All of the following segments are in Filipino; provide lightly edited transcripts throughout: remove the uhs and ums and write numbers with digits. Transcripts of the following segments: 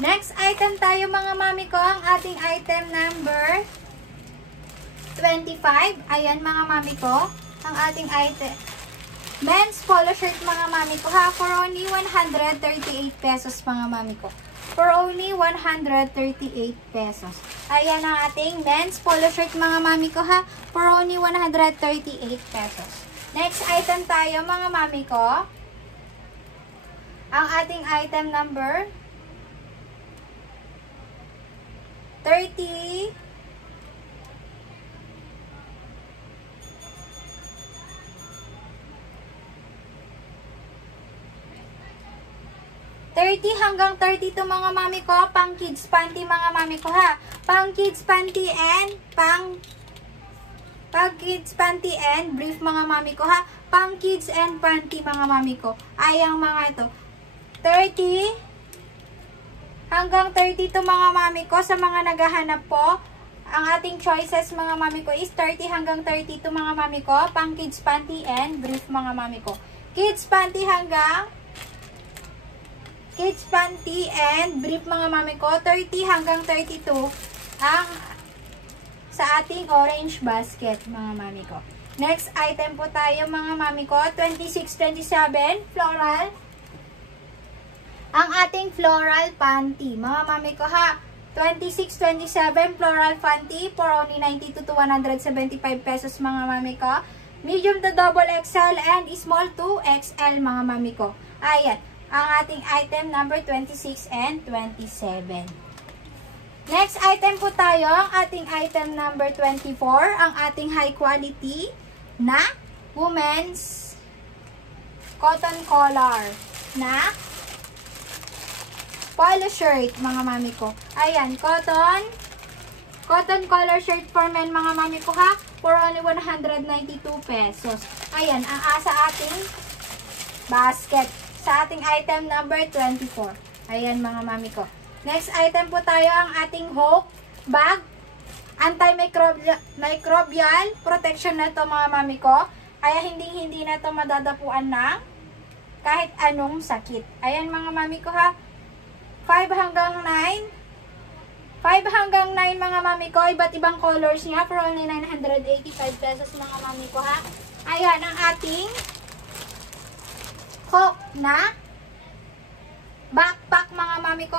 Next item tayo mga mami ko, ang ating item number 25. Ayan mga mami ko, ang ating item. Men's polo shirt mga mami ko ha, for only 138 pesos mga mami ko. For only 138 pesos. Ayan ang ating men's polo shirt mga mami ko ha, for only 138 pesos. Next item tayo mga mami ko, ang ating item number 30 hanggang 32 mga mami ko, pang kids panty mga mami ko ha. Pang kids panty and kids panty and brief mga mami ko ha. Pang kids and panty mga mami ko. Ay ang mga ito. 30 hanggang 32 mga mami ko, sa mga naghahanap po. Ang ating choices mga mami ko is 30 hanggang 32 mga mami ko, pang kids panty and brief mga mami ko. Kids panty hanggang kids panty and brief mga mami ko, 30 hanggang 32 ang sa ating orange basket mga mami ko. Next item po tayo mga mami ko, 26-27 floral. Ang ating floral panty mga mami ko ha, 26-27 floral panty for only 92 to 175 pesos mga mami ko. Medium to double XL and small to XL mga mami ko. Ayan ang ating item number 26 and 27. Next item po tayo, ang ating item number 24, ang ating high quality na women's cotton collar na polo shirt mga mami ko. Ayan, cotton collar shirt for men mga mami ko ha, for only 192 pesos. Ayan, ang asa ating basket sa ating item number 24. Ayan mga mami ko. Next item po tayo, ang ating Hope bag. Antimicrobial protection na to mga mami ko. Kaya hindi na to madadapuan ng kahit anong sakit. Ayan mga mami ko ha. 5 hanggang 9 mga mami ko, iba't ibang colors niya for only 985 pesos mga mami ko ha. Ayan ang ating Hope na backpack mga mami ko.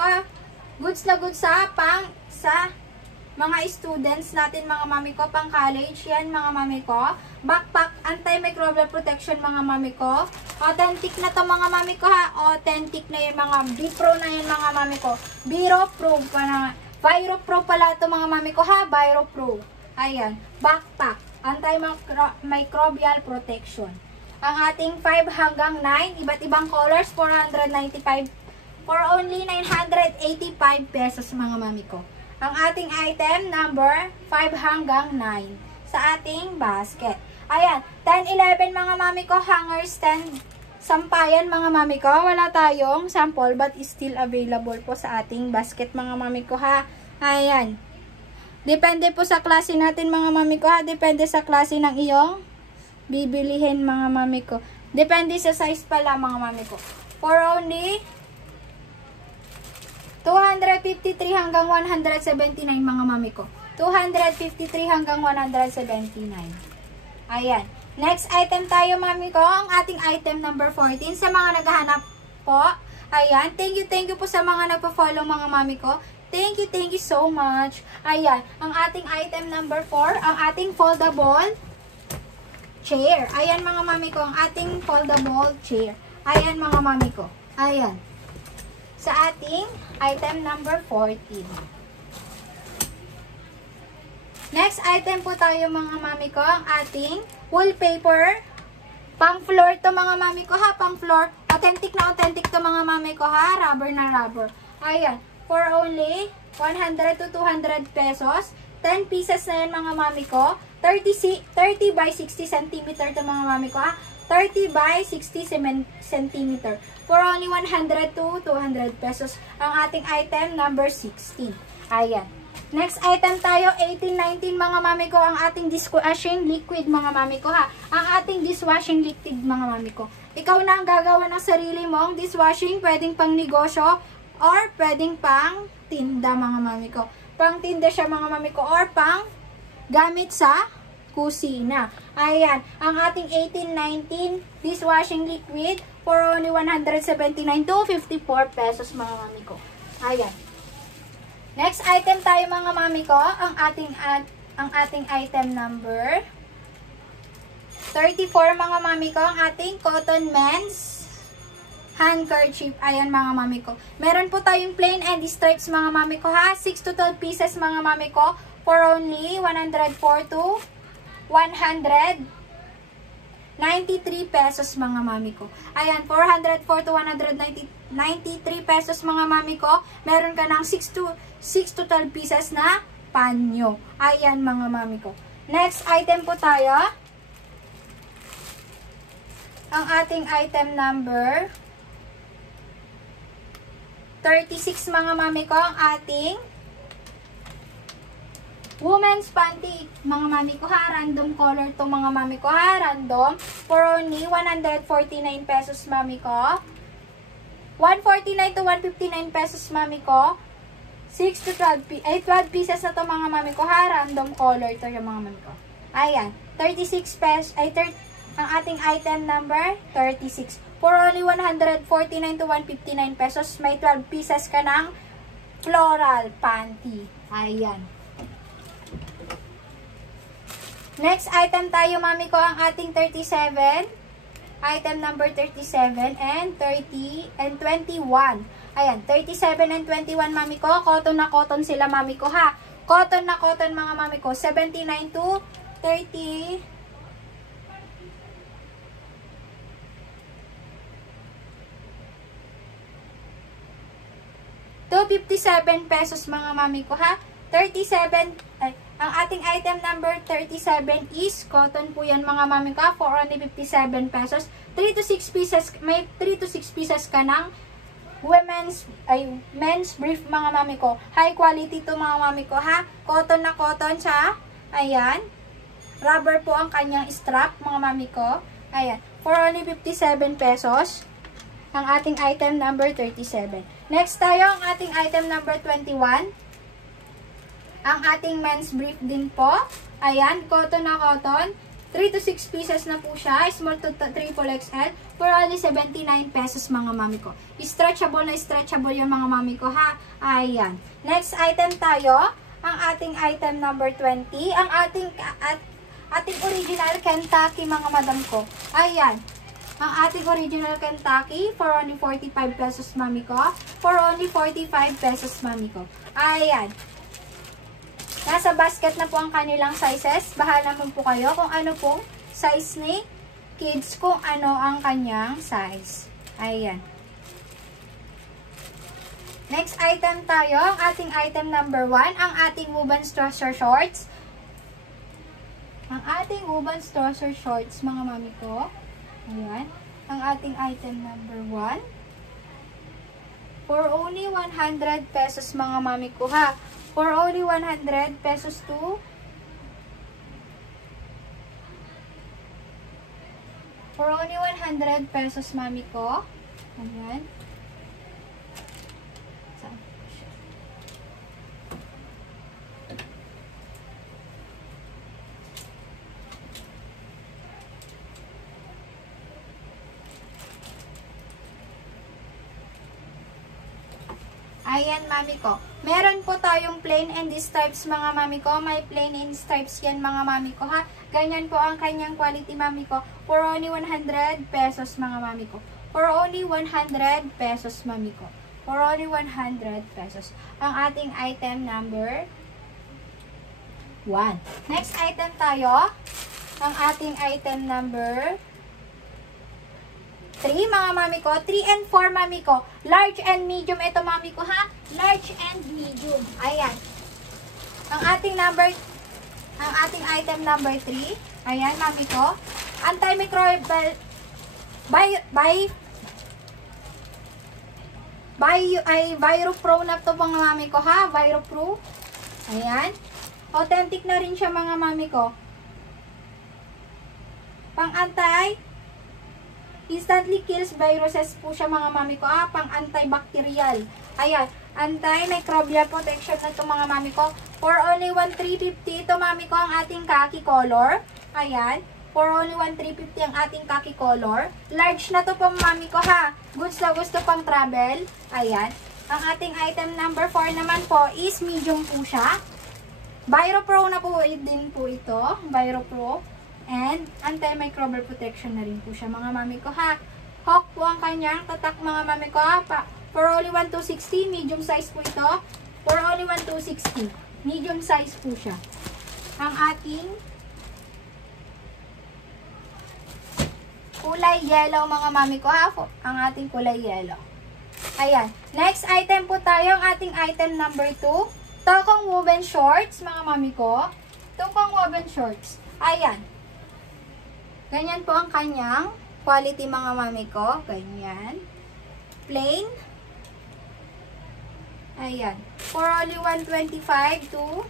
Goods na goods sa mga students natin mga mami ko, pang college yan mga mami ko. Backpack, antimicrobial protection mga mami ko. Authentic na to mga mami ko ha. Authentic na yung mga B-Pro na yan mga mami ko. Viro-Pro pa na. Viro-Pro pala to mga mami ko ha. Viro-Pro. Ayan. Backpack, antimicrobial protection. Ang ating 5 hanggang 9, iba't ibang colors, 495 for only 985 pesos mga mami ko. Ang ating item number 5 hanggang 9 sa ating basket. Ayan, 10-11 mga mami ko, hanger stand, sampayan mga mami ko. Wala tayong sample but is still available po sa ating basket mga mami ko ha. Ayan. Depende po sa klase natin mga mami ko ha. Depende sa klase ng iyong bibilihin mga mami ko. Depende sa size pala mga mami ko. For only 253 hanggang 179 mga mami ko. 253 hanggang 179. Ayan. Next item tayo mami ko, ang ating item number 14 sa mga naghahanap po. Ayan. Thank you po sa mga nagpo-follow mga mami ko. Thank you so much. Ayan. Ang ating item number 4, ang ating foldable chair. Ayan mga mami ko, ang ating foldable chair. Ayan mga mami ko. Ayan. Sa ating item number 14. Next item po tayo mga mami ko, ang ating wallpaper. Pang floor to mga mami ko ha, pang floor. Authentic na authentic to mga mami ko ha, rubber na rubber. Ayan, for only 100 to 200 pesos. 10 pieces na yan mga mami ko. 30 by 60 cm to mga mami ko ha. 30 by 60 cm. For only 100 to 200 pesos. Ang ating item number 16. Ayan. Next item tayo, 18-19 mga mami ko, ang ating dishwashing liquid mga mami ko ha. Ang ating dishwashing liquid mga mami ko. Ikaw na ang gagawa ng sarili mong dishwashing, pwedeng pang negosyo or pwedeng pang tinda mga mami ko. Pang tinda siya mga mami ko or pang gamit sa kusina. Ayan, ang ating 1819 dishwashing liquid for only 179 to 54 pesos mga mami ko. Ayan. Next item tayo mga mami ko, ang ating item number 34 mga mami ko, ang ating cotton men's handkerchief. Ayan mga mami ko. Meron po tayong plain and stripes mga mami ko ha. 6 to 12 pieces mga mami ko for only 104 to 193 pesos mga mami ko. Ayan, 404 to 193 pesos mga mami ko. Meron ka ng 6 to 12 pieces na panyo. Ayan mga mami ko. Next item po tayo. Ang ating item number 36 mga mami ko, ang ating women's panty mga mami ko ha, random color to mga mami ko ha, random, for only 149 pesos mami ko, 149 to 159 pesos mami ko, 6 to 12 pieces na to mga mami ko ha, random color to yung mga mami ko. Ayan, 36 pesos, ang ating item number 36. For only 149 to 159 pesos, may 12 pieces ka ng floral panty. Ayan. Next item tayo, mami ko, ang ating 37. Item number 37 and 30 and 21. Ayan, 37 and 21, mami ko. Cotton na cotton sila, mami ko, ha. Cotton na cotton, mga mami ko. 79 to 30. 257 pesos mga mami ko ha. 37, ang ating item number 37 is cotton po yan mga mami ko ha, for only 57 pesos. 3 to 6 pieces, may 3 to 6 pieces ka ng men's brief mga mami ko. High quality to mga mami ko ha. Cotton na cotton siya. Ayan. Rubber po ang kanyang strap mga mami ko. Ayan. For only 57 pesos. Ang ating item number 37. Next tayo, ang ating item number 21. Ang ating men's brief din po. Ayan, cotton na cotton. 3 to 6 pieces na po siya. Small to triple XL. For only 79 pesos mga mami ko. Stretchable na stretchable yung mga mami ko ha. Ayan. Next item tayo. Ang ating item number 20. Ang ating original Kentucky mga madam ko. Ayan. Ang ating original Kentucky for only 45 pesos mami ko. For only 45 pesos mami ko. Ayan. Nasa basket na po ang kanilang sizes. Bahala naman po kayo kung ano pong size ni kids, kung ano ang kanyang size. Ayan. Next item tayo. Ang ating item number 1. Ang ating women's trouser shorts. Ang ating women's trouser shorts mga mami ko. Ayan. Ang ating item number 1. For only 100 pesos mga mami ko ha. For only 100 pesos to. For only 100 pesos mami ko. Ayan. Ayan, mami ko. Meron po tayong plain and stripes, mga mami ko. May plain and stripes yan, mga mami ko, ha. Ganyan po ang kanyang quality, mami ko. For only 100 pesos, mga mami ko. For only 100 pesos, mami ko. For only 100 pesos. Ang ating item number 1. Next item tayo. Ang ating item number 3, mga mami ko. 3 and 4, mami ko. Large and medium. Ito, mami ko, ha. Large and medium. Ayan. Ang ating item number 3. Ayan, mami ko. Antimicrobial Viropro na to, mga mami ko, ha. Viropro. Ayan. Authentic na rin siya, mga mami ko. Instantly kills viruses po siya, mga mami ko. Pang antibacterial. Ayan, anti-microbial protection na ito mga mami ko. For only 1,350 ito mami ko ang ating khaki color. Ayan, for only 1,350 ang ating khaki color. Large na to po mami ko ha. Goods na gusto pang travel. Ayan, ang ating item number 4 naman po is medium po siya. Biro Pro na po din po ito. Biro Pro. And anti-microbial protection na rin po siya mga mami ko ha. Hawk po ang kanyang tatak mga mami ko ha. For only 1,260, medium size po ito. For only 1,260, medium size po siya. Ang ating kulay yellow mga mami ko ha. Ang ating kulay yellow. Ayan. Next item po tayo. Ang ating item number 2. Tokong woven shorts mga mami ko. Tokong woven shorts. Ayan. Ganyan po ang kanyang quality mga mami ko. Ganyan. Plain. Ayan. For only 125 to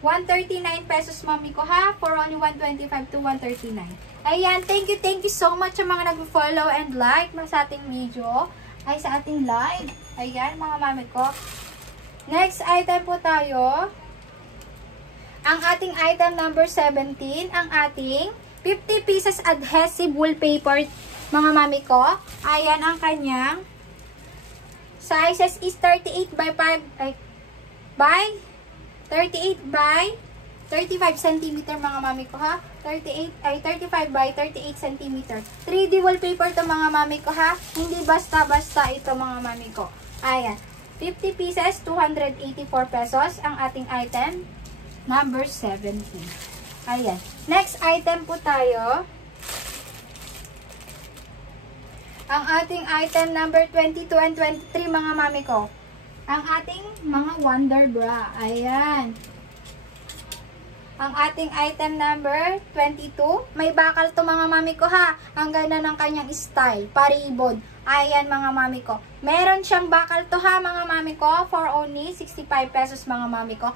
139 pesos mami ko ha. For only 125 to 139. Ayan. Thank you so much sa mga nag-follow and like sa ating video. Ay sa ating live. Ayan mga mami ko. Next item po tayo. Ang ating item number 17. Ang ating 50 pieces adhesive wallpaper mga mami ko. Ayan ang kanyang sizes is 38 by 5 by 38 by 35 cm mga mami ko ha. 35 by 38 cm. 3D wallpaper to mga mami ko ha. Hindi basta-basta ito mga mami ko. Ayan. 50 pieces, 284 pesos ang ating item number 17. Ayan. Next item po tayo. Ang ating item number 22 and 23 mga mami ko. Ang ating mga wonder bra. Ayan. Ang ating item number 22. May bakal to mga mami ko ha. Ang ganda ng kanyang style. Paribod. Ayan mga mami ko. Meron siyang bakal to ha mga mami ko. For only 65 pesos mga mami ko.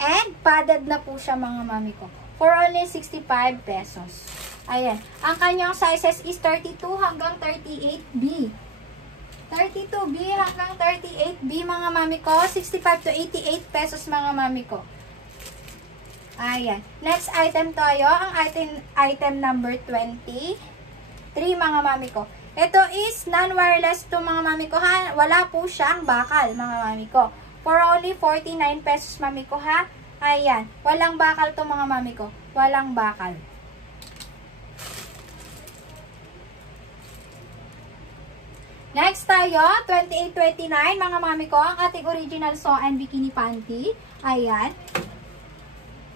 And padded na po siya mga mami ko. For only 65 pesos. Ayan. Ang kanyang sizes is 32 hanggang 38B. 32B hanggang 38B mga mami ko. 65 to 88 pesos mga mami ko. Ayan. Next item tayo. Ang item number 23 mga mami ko. Ito is non-wireless to mga mami ko ha. Wala po siyang bakal mga mami ko. For only 49 pesos mami ko ha. Ayan. Walang bakal to mga mami ko. Walang bakal. Next tayo, 28-29 mga mami ko, ang ating original Sew and Bikini Panty. Ayan.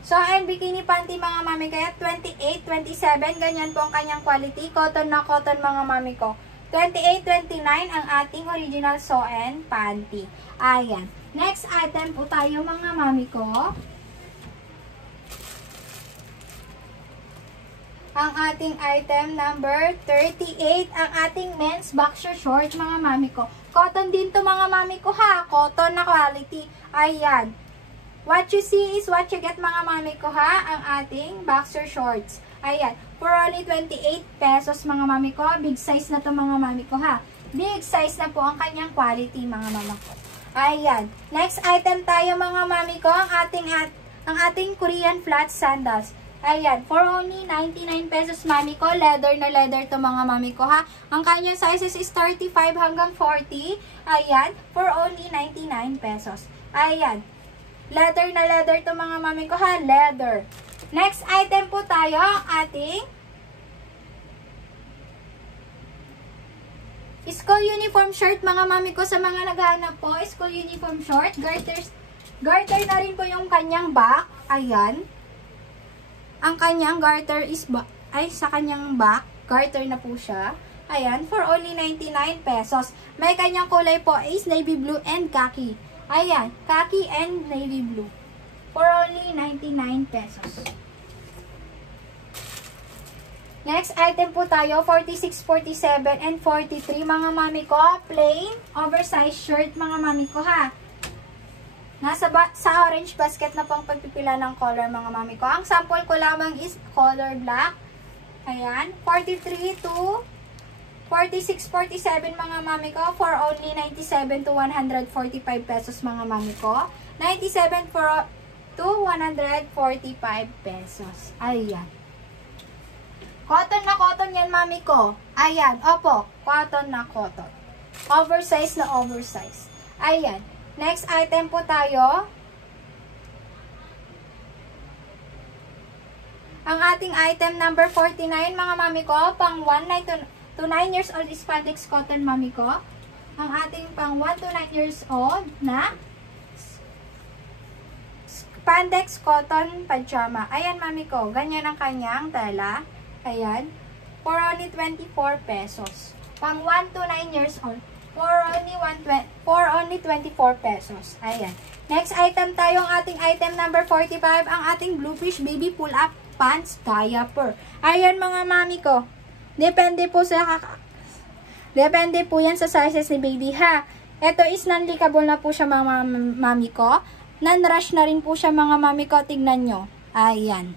Sew and Bikini Panty mga mami ko, 28-27, ganyan po ang kanyang quality. Cotton na cotton mga mami ko. 28-29 ang ating original Sew and Panty. Ayan. Next item po tayo mga mami ko. Ang ating item number 38, ang ating men's boxer shorts mga mami ko. Cotton din to mga mami ko ha. Cotton na quality. Ayan. What you see is what you get mga mami ko ha. Ang ating boxer shorts. Ayan. For only 28 pesos mga mami ko. Big size na to mga mami ko ha. Big size na po ang kanyang quality mga mama ko. Ayan. Next item tayo mga mami ko. Ang ating Korean flat sandals. Ayan, for only 99 pesos mami ko. Leather na leather to mga mami ko ha. Ang kanyang sizes is 35 hanggang 40. Ayan, for only 99 pesos. Ayan, leather na leather to mga mami ko ha. Leather. Next item po tayo, ang ating school uniform shirt mga mami ko. Sa mga naghahanap po, school uniform short. Garter na rin po yung kanyang back. Ayan. Ang kanyang garter is sa kanyang back, garter na po siya. Ayan, for only 99 pesos. May kanyang kulay po is navy blue and khaki. Ayan, khaki and navy blue. For only 99 pesos. Next item po tayo, 46, 47, and 43. Mga mami ko, plain, oversized shirt mga mami ko ha. Sa orange basket na pong pagpipila ng color mga mami ko. Ang sample ko lamang is color black. Ayan. 43 to 46, 47 mga mami ko, for only 97 to 145 pesos mga mami ko. 97 to 145 pesos. Ayan. Cotton na cotton yan mami ko. Ayan, opo, cotton na cotton. Oversize na oversize. Ayan. Next item po tayo. Ang ating item number 49 mga mami ko, pang 1 to 9 years old spandex cotton mami ko. Ang ating pang 1 to 9 years old na spandex cotton pajama. Ayan mami ko, ganyan ang kanyang tela. Ayan, for only 24 pesos. Pang 1 to 9 years old, for only 24 pesos. Ayan. Next item tayo, ang ating item number 45, ang ating Bluefish baby pull-up pants diaper. Ayan mga mami ko. Depende po yan sa sizes ni baby ha. Ito is non-leakable na po siya mga mami ko. Non-rush na rin po siya mga mami ko. Tignan nyo. Ayan.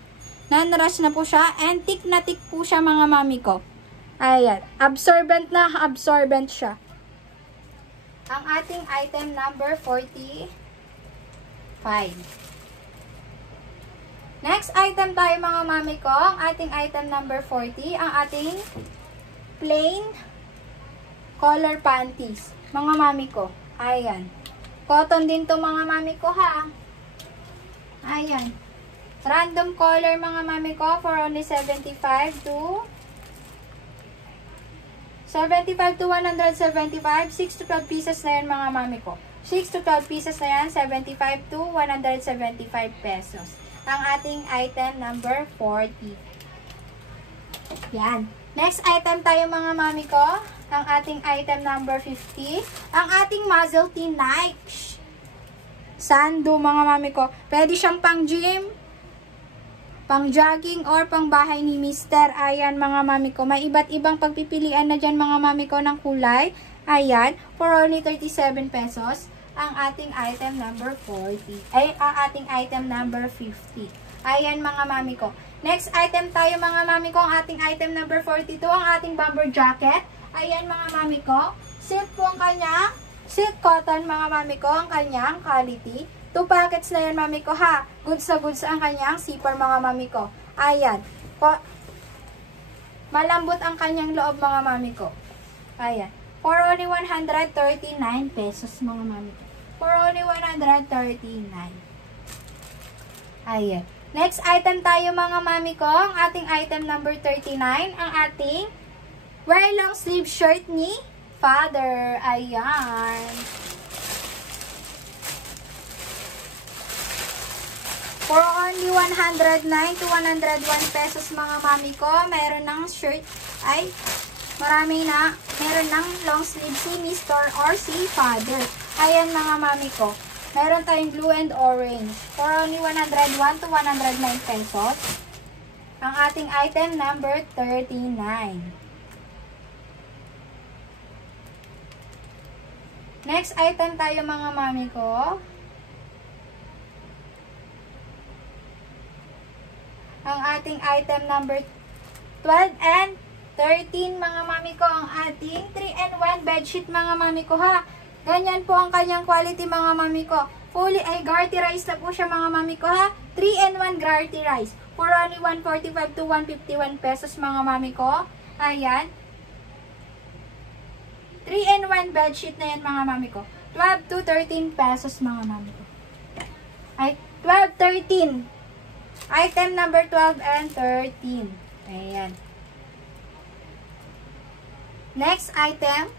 Non-rush na po siya. And thick na thick po siya mga mami ko. Ayan. Absorbent na absorbent siya. Ang ating item number 45. Next item tayo mga mami ko. Ang ating item number 40. Ang ating plain collar panties. Mga mami ko. Ayan. Cotton din to mga mami ko ha. Ayan. Random color mga mami ko for only 75 to 175. 6 to 12 pieces na yan mga mami ko. 6 to 12 pieces na yan. 75 to 175 pesos. Ang ating item number 40. Yan. Next item tayo mga mami ko. Ang ating item number 50. Ang ating muzzle tee Nike sando mga mami ko. Pwede siyang pang gym, pang jogging, or pang bahay ni Mister. Ayan mga mami ko. May iba't ibang pagpipilian na dyan mga mami ko ng kulay. Ayan. For only 37 pesos. Ang ating item number 40. Ay, ang ating item number 50. Ayan mga mami ko. Next item tayo mga mami ko. Ang ating item number 42. Ang ating bomber jacket. Ayan mga mami ko. Silk po ang kanyang, silk cotton mga mami ko. Ang kanyang quality. 2 packets na yan mami ko ha. Goods na goods ang kanyang zipper mga mami ko. Ayan. Malambot ang kanyang loob mga mami ko. Ayan. For only 139 pesos mga mami ko. For only 139. Ayan. Next item tayo mga mami ko. Ang ating item number 39. Ang ating wear long sleeve shirt ni Father. Ayan. For only 109 to 101 pesos mga mami ko. Meron ng shirt. Ay, marami na. Meron ng long sleeve si Mr. or si Father. Ayan mga mami ko. Meron tayong blue and orange. For only 101 to 109 pesos. Ang ating item number 39. Next item tayo mga mami ko. Ang ating item number 12 and 13 mga mami ko. Ang ating 3-in-1 bedsheet mga mami ko ha. Ganyan po ang kanyang quality mga mami ko. Fully ay garterized na po siya mga mami ko ha. 3-in-1 garterized. For only 145 to 151 pesos mga mami ko. Ayan. 3-in-1 bedsheet na yan mga mami ko. 12 to 13 pesos mga mami ko. Ay, 12, 13. Item number 12 and 13. Ayan. Next item.